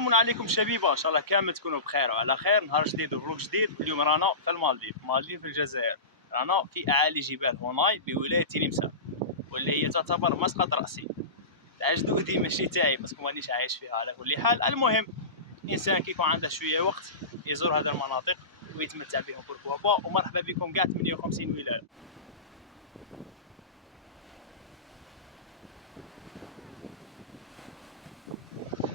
سلام عليكم شبيبه، ان شاء الله كامل تكونوا بخير وعلى خير. نهار جديد وفلوق جديد. اليوم رانا في المالديف في الجزائر. رانا في اعالي جبال هوناي بولايه تلمسان، واللي هي تعتبر مسقط راسي تاع جدودي ماشي تاعي، باسكو مانيش عايش فيها. على كل حال المهم، الانسان كيكون عنده شويه وقت يزور هذه المناطق ويتمتع بهم بوركوا با. ومرحبا بكم كاع 58 ولايه.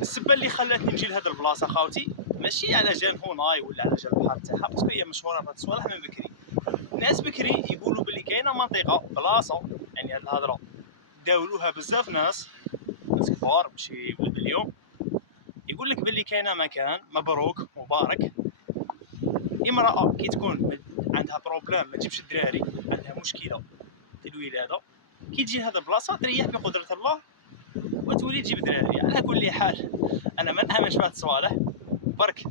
السبه اللي خلاتني نجي لهاد البلاصه خاوتي ماشي على جال هوناي ولا على جال البحر تاعها، باسكو هي مشهوره بهاد الصوالح من بكري. الناس بكري يقولوا بلي كاينه منطقه بلاصه، يعني هاد الهضره داولوها بزاف ناس كبار ماشي ولد اليوم. يقول لك بلي كاينه مكان مبروك مبارك، امراه كي تكون عندها بروبليم ما تجيبش الدراري، عندها مشكله في الولاده، كي تجي هاد البلاصه تريح بقدره الله وتولي تجيب دراري. على كل حال انا ما نامنش بهاد الصوالح، برك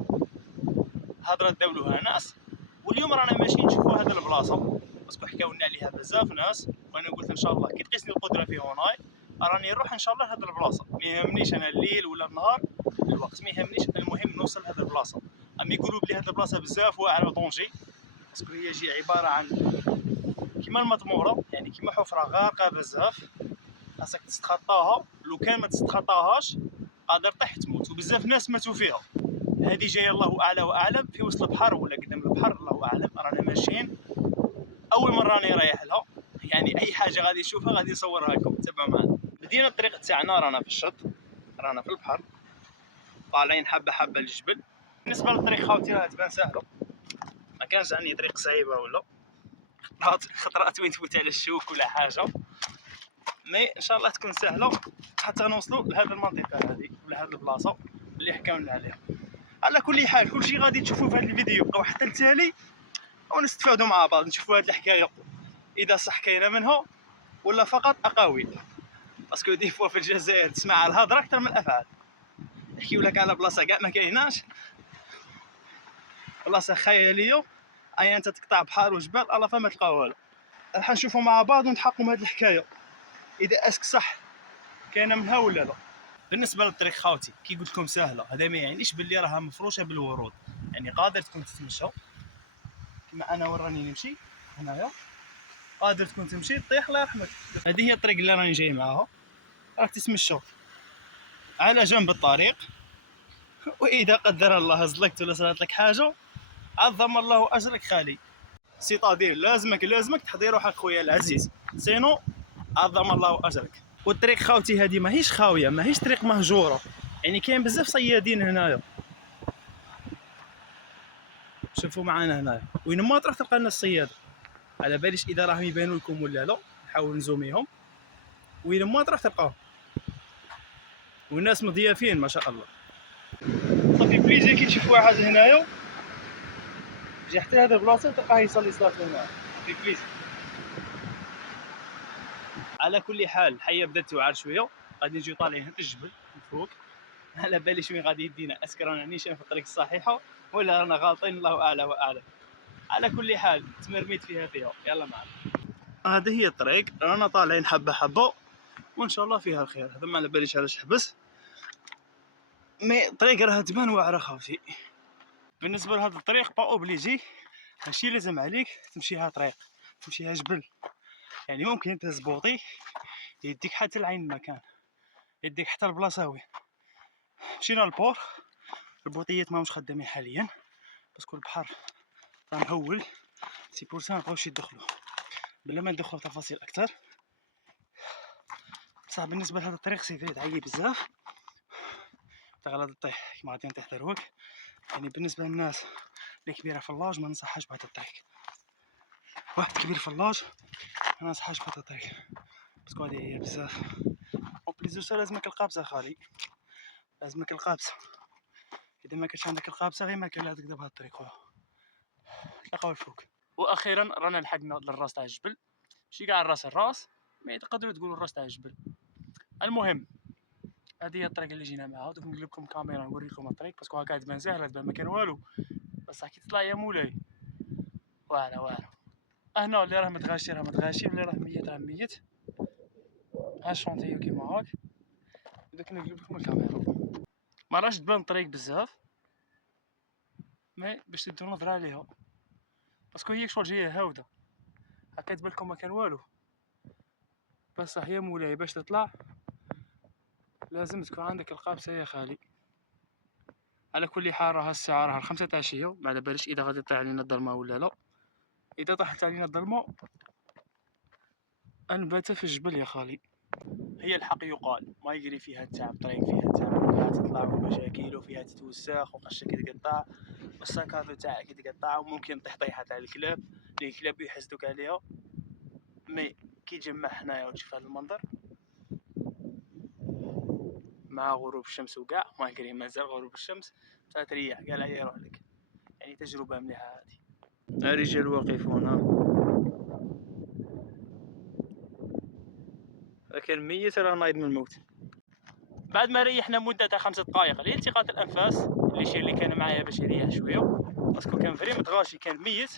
هضره داولوها ناس. واليوم رانا ماشيين نشوفوا هاد البلاصه باسكو حكاو لنا عليها بزاف ناس، وانا قلت ان شاء الله كي تقيسني القدره في هوناي راني نروح ان شاء الله لهاد البلاصه. ما يهمنيش انا الليل ولا النهار، الوقت ما يهمنيش، المهم نوصل لهاد البلاصه. اما يقولوا بلي هاد البلاصه بزاف واعره ودونجي، باسكو هي جي عباره عن كيما المطموره، يعني كيما حفره غارقه بزاف، خاصك تتخطاها. لو كان ما تتخطاهاش قادر طيح تموت، وبزاف ناس ماتوا فيها. هذه جايه الله اعلى واعلم في وسط البحر ولا قدام البحر، الله اعلم. رانا ماشيين اول مره راني رايح لها، يعني اي حاجه غادي نشوفها غادي نصورها لكم. تبعوا معنا. بدينا الطريق تاعنا، رانا في الشط، رانا في البحر، طالعين حبه حبه للجبل. بالنسبه للطريق خاوتي راه تبان سهله، ما كانش يعني طريق صعيبه ولا خطرات وين تفوت على الشوك ولا حاجه، مي ان شاء الله تكون سهله حتى نوصلوا لهذه المنطقه هذه ولا هذه البلاصه اللي حكاو لنا عليها. على كل حال كلشي غادي تشوفوه في هذا الفيديو، بقاو حتى التالي ونستفادوا مع بعض، نشوفوا هذه الحكايه اذا صح كاينه منها ولا فقط اقاويل. باسكو دي فوا في الجزائر تسمع على الهضره اكثر من الافعال. يحكيو لك على بلاصه كاع ما كايناش، بلاصه خياليه، اي انت تقطع بحر وجبال الله فما تلقاو والو. راح نشوفوا مع بعض ونتحققوا من هذه الحكايه اذا اسك صح كاينه منها ولا لا. بالنسبه للطريق خاوتي كي قلت لكم سهله، هذا ما يعنيش باللي راها مفروشه بالورود، يعني قادر تكون تتمشى كما انا وراني نمشي هنايا، قادر تكون تمشي تطيح الله يرحمك. هذه هي الطريق اللي راني جاي معاها، راك تتمشى على جنب الطريق، واذا قدر الله زلقت ولا صارت لك حاجه عظم الله اجرك خالي. سيطادير لازمك تحضي روحك خويا العزيز، سينو عظم الله اجرك. والطريق خاوتي هذه ماهيش خاويه، ماهيش طريق مهجوره، يعني كاين بزاف صيادين هنايا. شوفوا معنا هنايا وين ما تروح تلقى لنا الصياد، على باليش اذا راهم يبانوا لكم ولا لا، نحاول نزوميهم وين ما تروح تلقاهم، والناس مضيافين ما شاء الله. صافي بليزير كي تشوف واحد هنايا جي حتى هذا البلاصه تلقاه يصلي صلاه هنا في بليزير. على كل حال الحيه بدات توعر شويه، غادي نجيو طالعين هاد الجبل من فوق، على باليش وين غادي يدينا، اسكر رانا نيشان في الطريق الصحيحه ولا رانا غالطين، الله اعلى واعلم. على كل حال تمرميت فيها يلا معنا. هذه هي الطريق، رانا طالعين حبه حبه وان شاء الله فيها الخير. هذا ما على باليش علاش حبس، مي الطريق راها تبان واعره خاوتي. بالنسبه لهذا الطريق با اوبليجي، ماشي لازم عليك تمشيها طريق، تمشيها جبل، يعني ممكن تزبوطي يديك حتى لعين المكان، يديك حتى البلاصه وين مشينا للبور. البوطيات ماهمش خدامين حاليا باسكو البحر راه مهول، سي بور سا مبغاوش يدخلوا. بلا ما ندخلوا تفاصيل اكثر، بصح بالنسبه لهذا الطريق سي فري تعيي بزاف، تغلط تطيح كيما غادي نطيح دروك. يعني بالنسبه للناس اللي كبيره في اللاج ما ننصحهاش بهذا الطريق، واحد كبير في اللاج ما ننصحهاش بهذا الطريق باسكو هادي هي بزاف. او بليزيور لازمك القابسه خالي، لازمك القابسه، اذا ما كانش عندك القابسه غير ما كان لا تقدر بهذا الطريق خويا تلقاو الفوق. واخيرا رانا لحقنا للراس تاع الجبل، ماشي كاع الراس ما تقدروا تقولوا الراس تاع الجبل. المهم هذه هي الطريق اللي جينا معها، دوك نقلب لكم كاميرا نوريكم الطريق باسكو هكا تبان ساهله، تبان ما كان والو، بصح كي تطلع يا مولاي واعره. هنا اللي راه متغاشي راه متغاشي، واللي راه ميت راه ميت. ها الشونطيو كيما هاك، دوك نقلب لكم الكاميرا. ما راش تبان الطريق بزاف، مي باش تدو نظرة عليها باسكو هي شغل جايه هاودة هكا تبان لكم ما كان والو. بصح يا مولاي باش تطلع لازم تكون عندك القابسة يا خالي. على كل حال راها الساعة راها 5 تاع العشية، ما على باليش اذا غادي تطيح علينا الظلمة ولا لا. اذا طاحت علينا الظلمة انبات في الجبل يا خالي. هي الحق يقال ما يجري فيها التعب، طريق فيها تعب، فيها تطلع ومشاكل وفيها تتوسخ وقشك يتقطع والسكاط تاعك يتقطع وممكن طيح طيحة تاع الكلاب اللي الكلاب يحسدوك عليها. مي كي تجمع هنايا وتشوف هذا المنظر مع غروب الشمس وكاع ما يجري مازال غروب الشمس تريح قال عليه يروح لك، يعني تجربة مليحة هذه. الرجال واقفون، لكن ميت راه نايض من الموت. بعد ما ريحنا مدة تاع 5 دقائق لالتقاط الأنفاس اللي كان معايا باش يريح شوية باسكو كان فريم متغاشي كان ميت.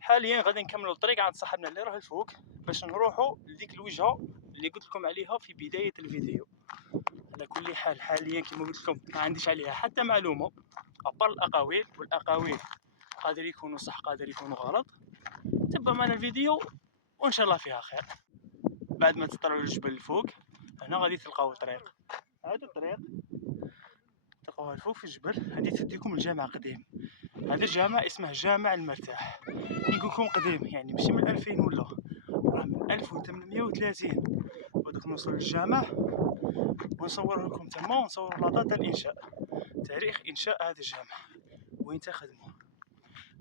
حاليا غادي نكملوا الطريق عند صاحبنا اللي راه الفوق باش نروحوا لديك الوجهة اللي قلت لكم عليها في بداية الفيديو. على كل حال حاليا كما قلت لكم ما عنديش عليها حتى معلومة أبر الأقاويل، والأقاويل قادر يكونوا صح قادر يكونوا غلط. تبع معنا الفيديو وإن شاء الله فيها خير. بعد ما تطلعوا للجبل الفوق هنا غادي تلقاو الطريق، هذا الطريق تلقاوها الفوق في الجبل. هذه تديكم الجامع قديم، هذا الجامع اسمه جامع المرتاح. نقولكم قديم يعني ماشي من 2000 ولا راه من 1830. ودوك نوصلوا للجامع ونصور لكم تما ونصور لا دات الانشاء، تاريخ انشاء هذا الجامع وين تخدموا.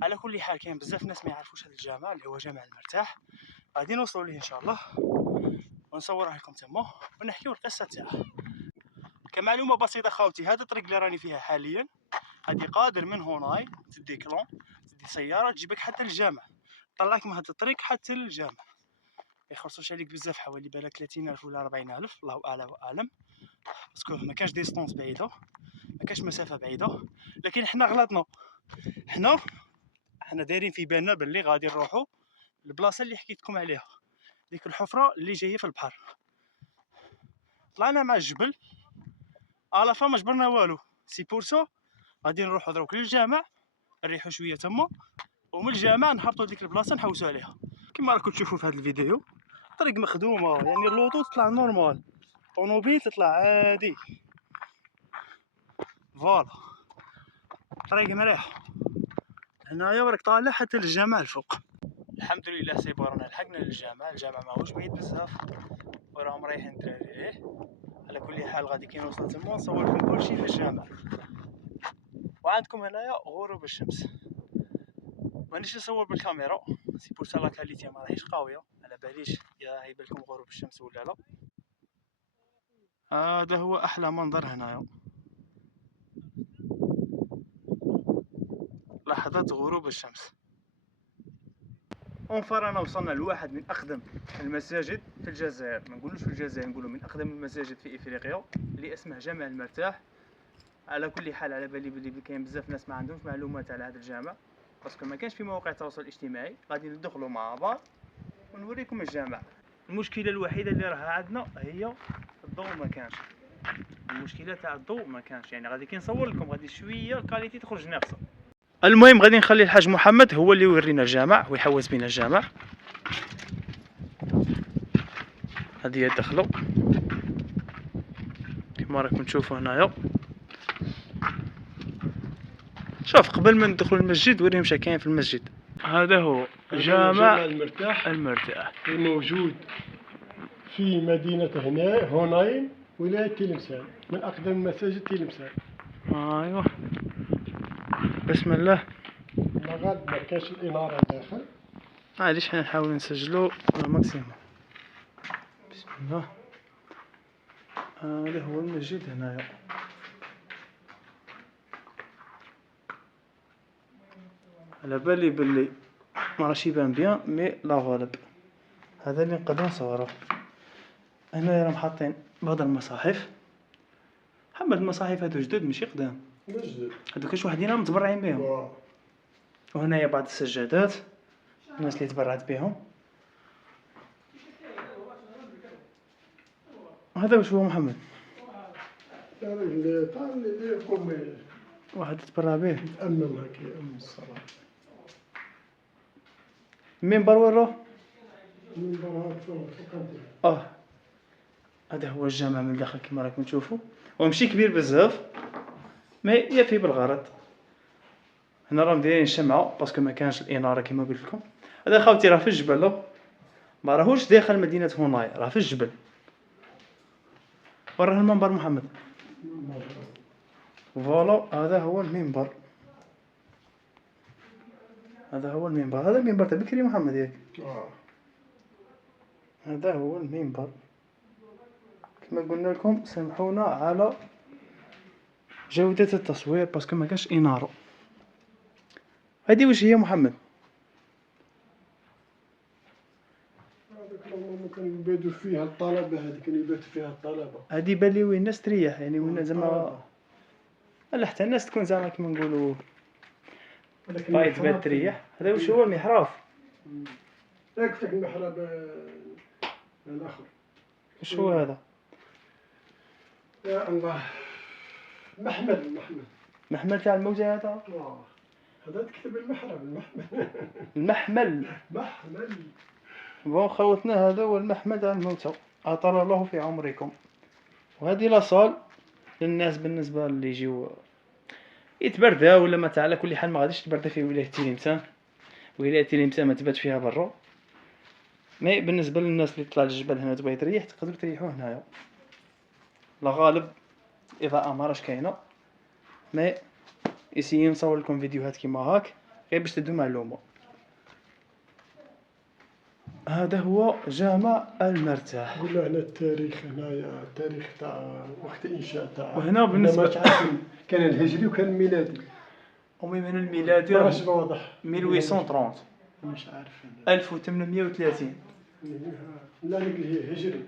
على كل حال كاين بزاف ناس ما يعرفوش هذا الجامع اللي هو جامع المرتاح، غادي نوصلوا ليه ان شاء الله ونصورها لكم تما ونحكيو القصه تاعه. كمعلومه بسيطه خاوتي، هذا الطريق اللي راني فيها حاليا هادي قادر من هوناي تدي كلون تدي سياره تجيبك حتى للجامع، طلعك من هذا الطريق حتى للجامع. ما يخلصوش عليك بزاف، حوالي بالك 30,000 ولا 40,000 الله اعلى واعلم، باسكو ما كانش ديستونس بعيده ما كانش مسافه بعيده. لكن حنا غلطنا، حنا دايرين في بالنا باللي غادي نروحوا البلاصه اللي حكيت لكم عليها، ديك الحفره اللي جايه في البحر. طلعنا مع الجبل على فما جبرنا والو، سي بورسو غادي نروحوا دروك للجامع نريحوا شويه تما ومن الجامع نهبطوا لديك البلاصه نحوسوا عليها. كما راكم تشوفوا في هذا الفيديو طريق مخدومه، يعني اللوطو تطلع نورمال، طونوبيل تطلع عادي، فوالا طريق مريح. هنايا راك طالع حتى للجامع الفوق. الحمد لله سيبا رانا لحقنا للجامع، الجامع ماهوش بعيد بزاف وراهم رايحين الدراري ليه. على كل حال غادي كي نوصل تما نصور لكم كلشي في الجامع. وعندكم هنايا غروب الشمس، مانيش نصور بالكاميرا سي بور سا لا كاليتي ما راهيش قاويه، على باليش يا هيبان لكم غروب الشمس ولا لا. هذا هو احلى منظر هنايا، لحظات غروب الشمس. رانا وصلنا لواحد من اقدم المساجد في الجزائر، ما نقولوش في الجزائر نقولوا من اقدم المساجد في افريقيا اللي اسمه جامع المرتاح. على كل حال على بالي بلي كاين بزاف ناس ما عندهمش معلومات على هذا الجامع باسكو ما كانش في مواقع التواصل الاجتماعي. غادي ندخلوا مع بعض ونوريكم الجامع. المشكله الوحيده اللي راها عندنا هي الضوء، ما كانش المشكله تاع الضوء ما كانش، يعني غادي كي نصور لكم غادي شويه الكاليتي تخرج ناقصه. المهم غادي نخلي الحاج محمد هو اللي يورينا الجامع ويحوس بينا الجامع. هذه هي الدخله كما راكم تشوفوا هنايا. شوف قبل ما ندخل المسجد وريهم شا كاين في المسجد. هذا هو جامع المرتاح الموجود في مدينة هونايم ولاية تلمسان، من أقدم المساجد تلمسان. ايوه بسم الله. المغرب ما كاش الإنارة داخل، معليش حنا نحاول نسجلو الماكسيموم. بسم الله. هذا هو المسجد هنايا. على بالي باللي ما راهش يبان بيان مي لا غالب هذا اللي نقدر نصوره. هنا راهم حاطين بعض المصاحف، محمد المصاحف هادو جدد ماشي قدام، هادو كاش وحدين راهم متبرعين بهم. وهنايا بعض السجادات الناس اللي تبرعت بهم. هذا واش هو محمد؟ يا راجل طال يقوم واحد تبرع به يتأمل هكا يأمل الصلاة. المنبر وين روح؟ من برا فوق هذا هو الجامع من الداخل كما راكم تشوفوا، ومشي كبير بزاف ما يفي بالغرض. هنا راهم دايرين الشمعة باسكو ما كانش الاناره كما قلت لكم. هذا خاوتي راه في الجبل، ما راهوش داخل مدينه هوناي، راه في الجبل. وراه المنبر محمد. فوالا هذا هو المنبر، هذا هو المنبر. هذا المنبر تاع بكري محمد ياك. هذا هو المنبر. كما قلنا لكم سامحونا على جودة التصوير باسكو ما كاش اناره. هذه واش هي محمد؟ هذاك اللي كانوا يباتوا فيها الطلبة، هذه كانوا يباتوا فيها الطلبة. هذه بالي وين الناس تريح، يعني وين زعما لا حتى الناس تكون زعما كيما نقولوا بايت بات تريح. هذا واش هو المحراب؟ ياك تاك المحراب الاخر. واش هو هذا؟ يا الله، محمل. محمل تاع الموتى هذا؟ هذا تكتب المحراب. المحمل. محمل. بون خوتنا، هذا هو المحمل تاع الموتى، اطال الله في عمركم. وهذه لاصال للناس بالنسبه اللي يجيو يتبردا ولا ما على كل حال ما غاديش تبردا في ولايه تلمسان. ولايه تلمسان ما تبات فيها برا، مي بالنسبه للناس اللي طلع للجبل هنا تبغي تريح تقدروا تريحوا هنايا. لا غالب اضاءه ما راش كاينه، مي يسيي نصور لكم فيديوهات كيما هاك غير باش تدو معلومه. هذا هو جامع المرتاح. قولوا هنا التاريخ، هنايا التاريخ تاع وقت انشاء تاع. وهنا بالنسبه كان الهجري وكان الميلادي. ومن الميلادي ماش واضح. 1830 مش عارف 1830. لا نقول هي هجري.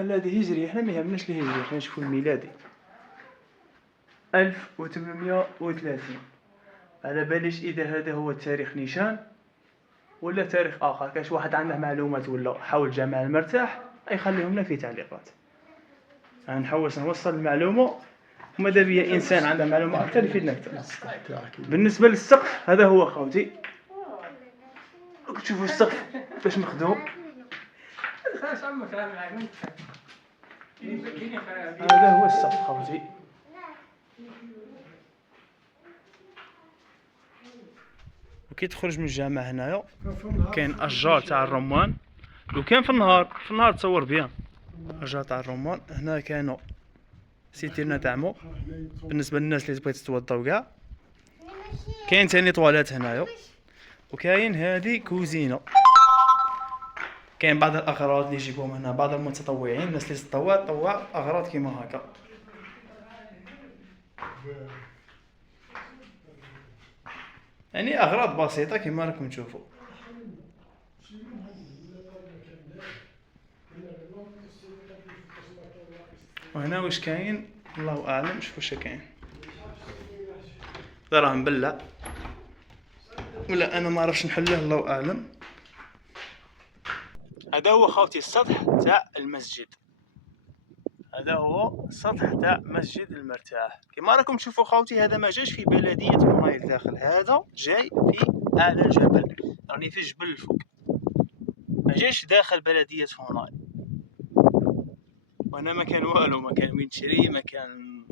الذي هجري احنا ما يهمناش الهجري، خلينا نشوفوا الميلادي 1830. على باليش اذا هذا هو التاريخ نيشان ولا تاريخ اخر. كاش واحد عنده معلومات ولا حول جامع المرتاح يخليهم لنا في تعليقات، نحوس نوصل المعلومه وماذا بيا انسان عنده معلومه اكثر يفيدنا اكثر. بالنسبه للسقف هذا هو خوتي، راكم تشوفوا السقف باش مخدوم. هذا هو السقف خوتي. وكي تخرج من الجامع هنايا كاين اشجار تاع الرمان، لو كان في النهار تصور بيان اشجار تاع الرمان. هنا كانوا سيتيرنا تاع مو بالنسبه للناس اللي تبغي تتوضاو كاع. كاين ثاني طواليت هنايا، وكاين هذه كوزينه. كاين بعض الاغراض اللي يجيبوهم هنا بعض المتطوعين، الناس اللي تطوع اغراض كيما هكا. يعني اغراض بسيطه كما راكم تشوفوا. وهنا واش كاين الله اعلم. شوفوا واش كاين، راه مبلع ولا انا ما عرفش نحله الله اعلم. هذا هو خوتي السطح تاع المسجد. هذا هو السطح تاع مسجد المرتاح كما راكم تشوفوا خوتي. هذا ما جاش في بلديه هوناي الداخل، هذا جاي في اعلى الجبل، راني في الجبل الفوق، ما جاش داخل بلديه هوناي. وهنا ما كان والو، ما كان وين تشري، ما كان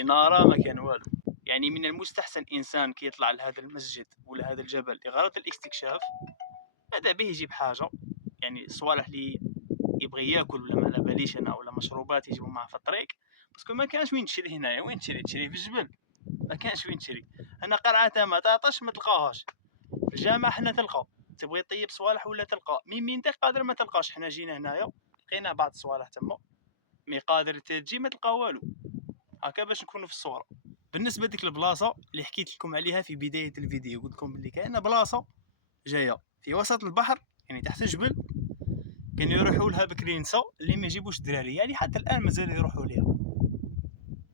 اناره، ما كان والو. يعني من المستحسن انسان كي يطلع لهذا المسجد ولا هذا الجبل لغرض الاستكشاف ماذا به يجيب حاجه، يعني صوالح اللي يبغي ياكل ولا ما على باليش انا، ولا مشروبات يجيبوا معاه في الطريق، باسكو ما كانش وين تشري هنايا. وين تشري في الجبل، ما كانش وين تشري. انا قرعه ما تعطش ما تلقاهاش. في الجامع حنا تلقى، تبغي طيب صوالح ولا تلقى، من انت قادر ما تلقاش. حنا جينا هنايا لقينا بعض الصوالح تما، مي قادر تجي ما تلقى والو. هكا باش نكونوا في الصوره. بالنسبه لديك البلاصه اللي حكيت لكم عليها في بدايه الفيديو، قلت لكم بلي كاينه بلاصه جايه في وسط البحر، يعني تحت الجبل، كانوا يروحوا لها بكري نساء اللي ما يجيبوش دراري، يعني حتى الان مازال يروحوا ليها.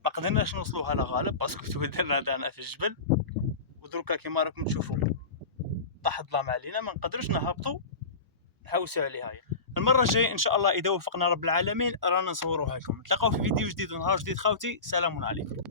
ما قدرناش نوصلوها لا غالب باسكو تودرنا دانا في الجبل، ودروكا كيما راكم تشوفوا طاح الظلام علينا، ما نقدروش نهبطوا نحوسوا عليها. المره الجايه ان شاء الله اذا وفقنا رب العالمين رانا نصوروها لكم. نتلاقاو في فيديو جديد ونهار جديد خاوتي، سلام عليكم.